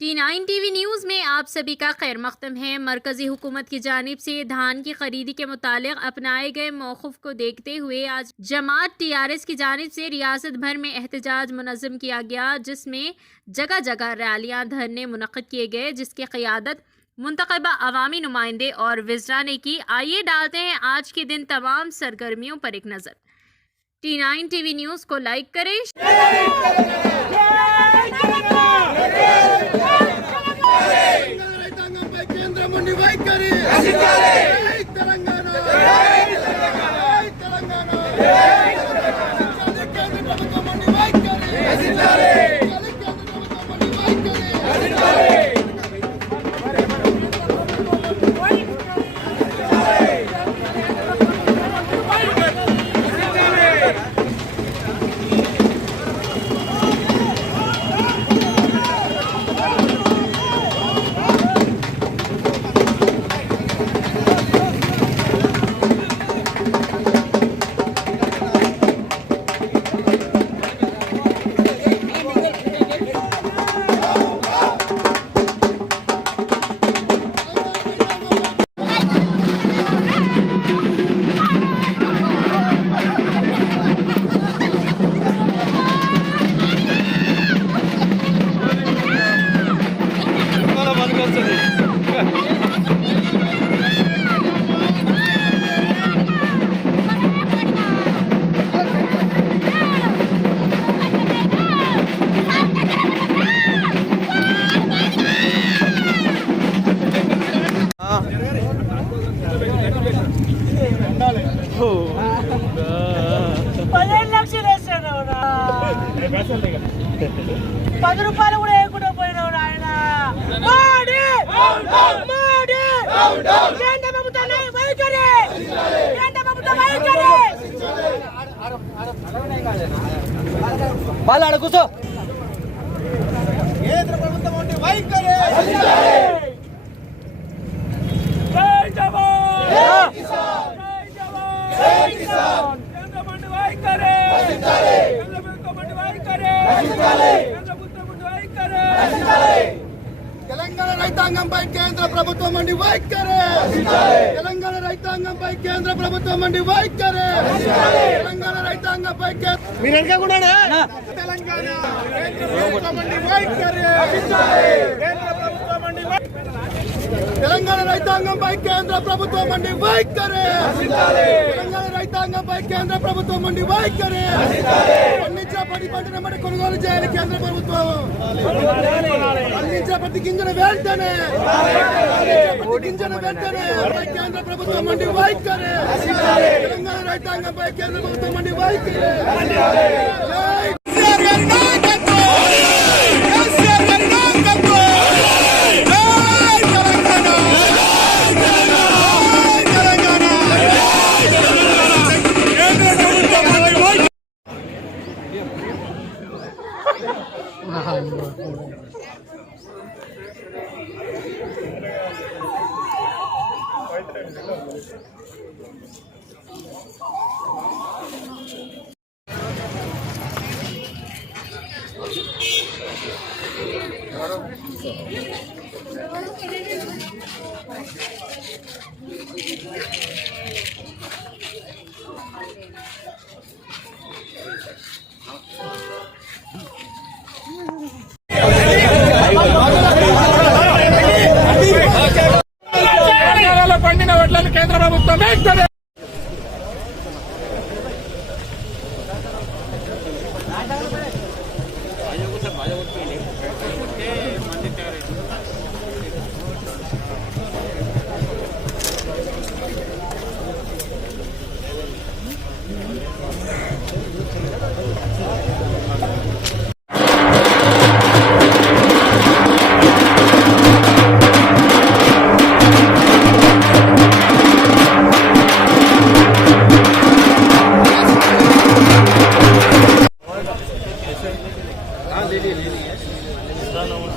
T9 TV news में आप सभी का खैर मक़दम है। मरकज़ी हुकूमत की जानिब से धान की खरीदी के मुतालिक अपनाए गए मौक़िफ़ को देखते हुए आज जमात TRS की जानिब से रियासत भर में एहतजाज मुनज़्ज़म किया गया, जिसमें जगह जगह रैलियाँ धरने मुनक़्क़िद किए गए, जिसकी क़ियादत मुंतखबा अवामी नुमाइंदे और वज़रा ने की। आइए डालते हैं आज के दिन तमाम सरगर्मियों पर एक नज़र। T9 टीवी न्यूज़ को लाइक करें। ₹10 కూడా వేయకుండా పోయినావు ఆయన. కేంద్ర ప్రభుత్వం వైఖరి, కేంద్ర ప్రభుత్వం వైఖరి. బాల ఆడ కూర్చో. కేంద్ర ప్రభుత్వం వంటి వైఖరి. జై జవాన్, జై కిసాన్, జై జవాన్, జై కిసాన్. కేంద్ర వంటి వైఖరి, కేంద్ర ప్రభుత్వం వంటి వైఖరి, కేంద్ర ప్రభుత్వం వంటి వైఖరి. తెలంగాణ రైతాంగంపై కేంద్ర ప్రభుత్వం వంటి వైఖరి. తెలంగాణ రైతాంగంపై కేంద్ర ప్రభుత్వం వంటి వైఖరి. తెలంగాణ రైతాంగంపై మీరు వెనక కూడా తెలంగాణ కేంద్ర ప్రభుత్వం వంటి వైఖరి. కేంద్ర ప్రభుత్వం వంటి తెలంగాణ రైతాంగంపై కేంద్ర ప్రభుత్వం వంటి వైఖరి. తెలంగాణ రైతాంగంపై కేంద్ర ప్రభుత్వం వంటి వైఖరి. పండించిన పంటను బట్టి కొనుగోలు చేయాలి కేంద్ర ప్రభుత్వం. పండించిన ప్రతి గింజను వెంటనే కేంద్ర ప్రభుత్వం వంటి వైఖరి. తెలంగాణ రైతాంగంపై కేంద్ర ప్రభుత్వం వంటి వైఖరి. పండిన వడ్లను కేంద్ర ప్రభుత్వం వేస్తుంది. ले